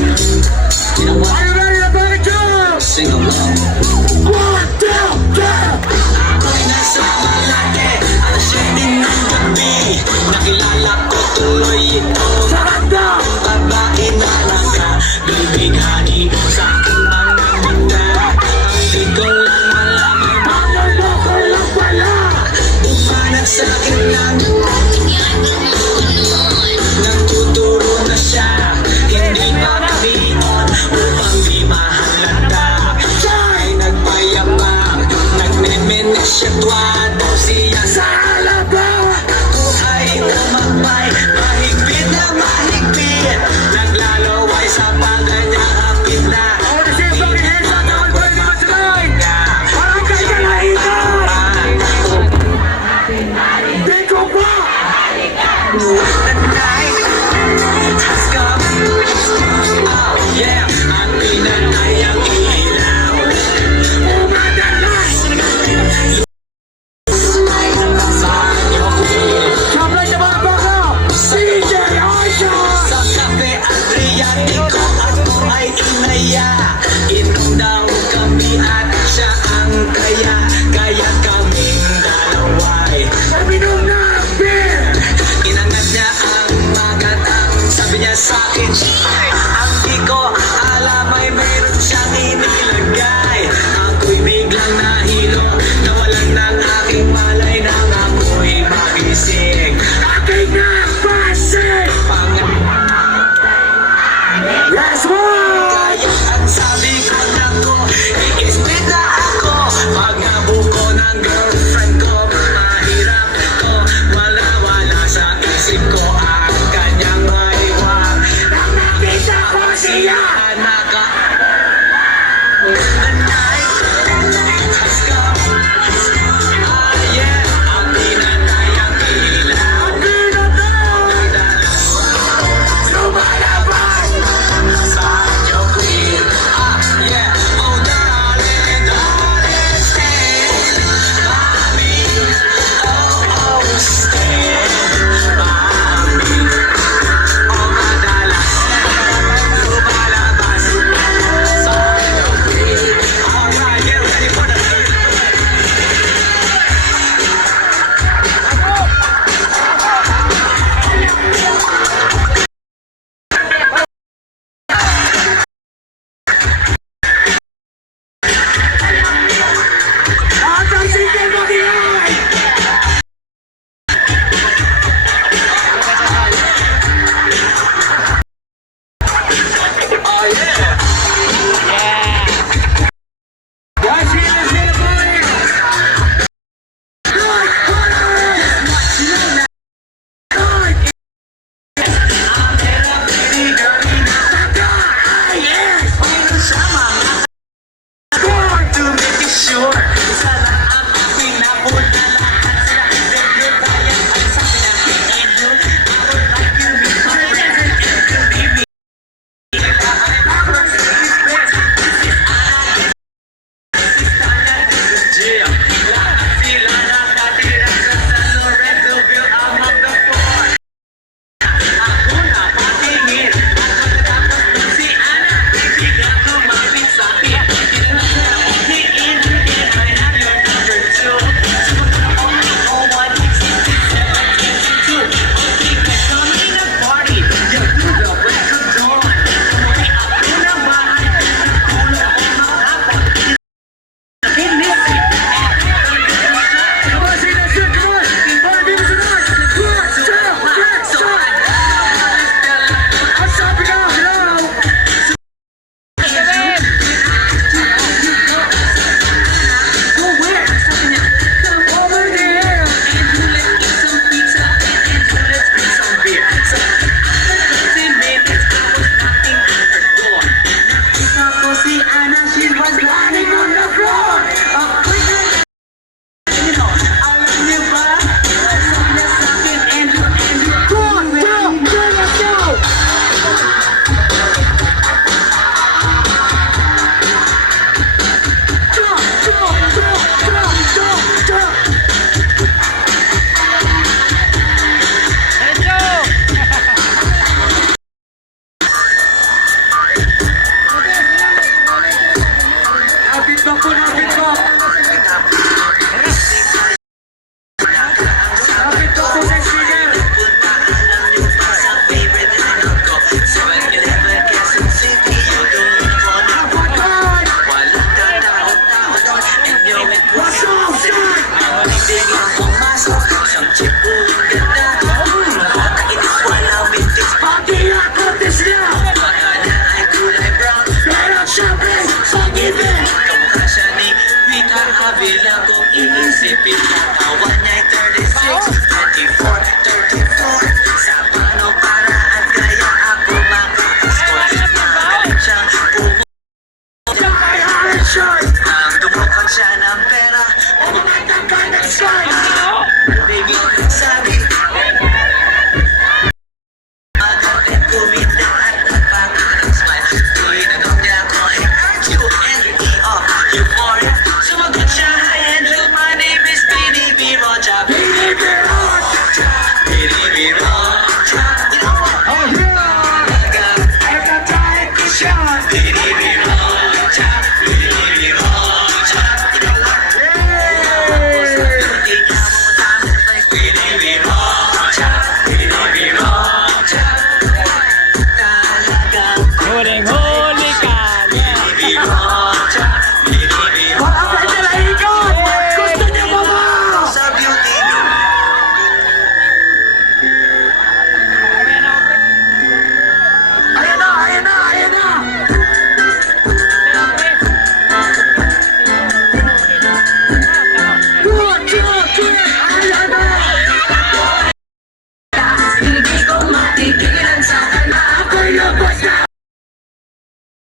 You know what? Are you ready to play the job? Sing along. 1, 2, 3. Ako'y nasa Malate, alas 7 ng gabi. Nakilala ko tuloy ito. Saranda! Babae na nakabibighani sa aking mga mata. Ang di ko lang malaman, Ano ko lang pala? bumanat sa akin lang. Nagtuturo na siya, hindi pa kabiyon upang di mahalata. Siya'y nagpayabang, nagmemenesyatuado siya sa Alaga! ako ay umabay, mahigpit na mahigpit. Naglalaway sa paganyang hapit na. Ako na siya bakit hesa na ako pwede masalay! Parang kay kalaitan! Di ko ba? The night has come. Oh yeah, ang pinanay ang ilaw. Umadalas! Sablay na mga baka! DJ Aisha! Sa Cafe Adriatico ako ay inaya. Inom daw kami at siya ang kaya. Kaya kaming dalaway. Uminom na ang beer! Inangat niya ang magatang, sabi niya sa'kin, ang di ko alam ay mayroon siyang inilagay. Ako'y biglang nahilo, nawalan ng aking malay nang ako'y magising. Aking napasig! Yes, boy! Kaya ang sabi ko nako, i-split na ako. Pag nabuko ng girlfriend ko, mahirap to malawala sa isip ko ang kanyang maiwag. Nang nakita ko siya! Naka the night has come. Ah yeah, ang pinanay ang ilaw. Pinatay! Lumalabas! Sa inyo queen. Ah yeah, oh darling, darling, stand by me. Oh oh, stand by me. Oh madalas lumalabas sa inyo queen. Alright, get ready for the third. At ang single mo diyan!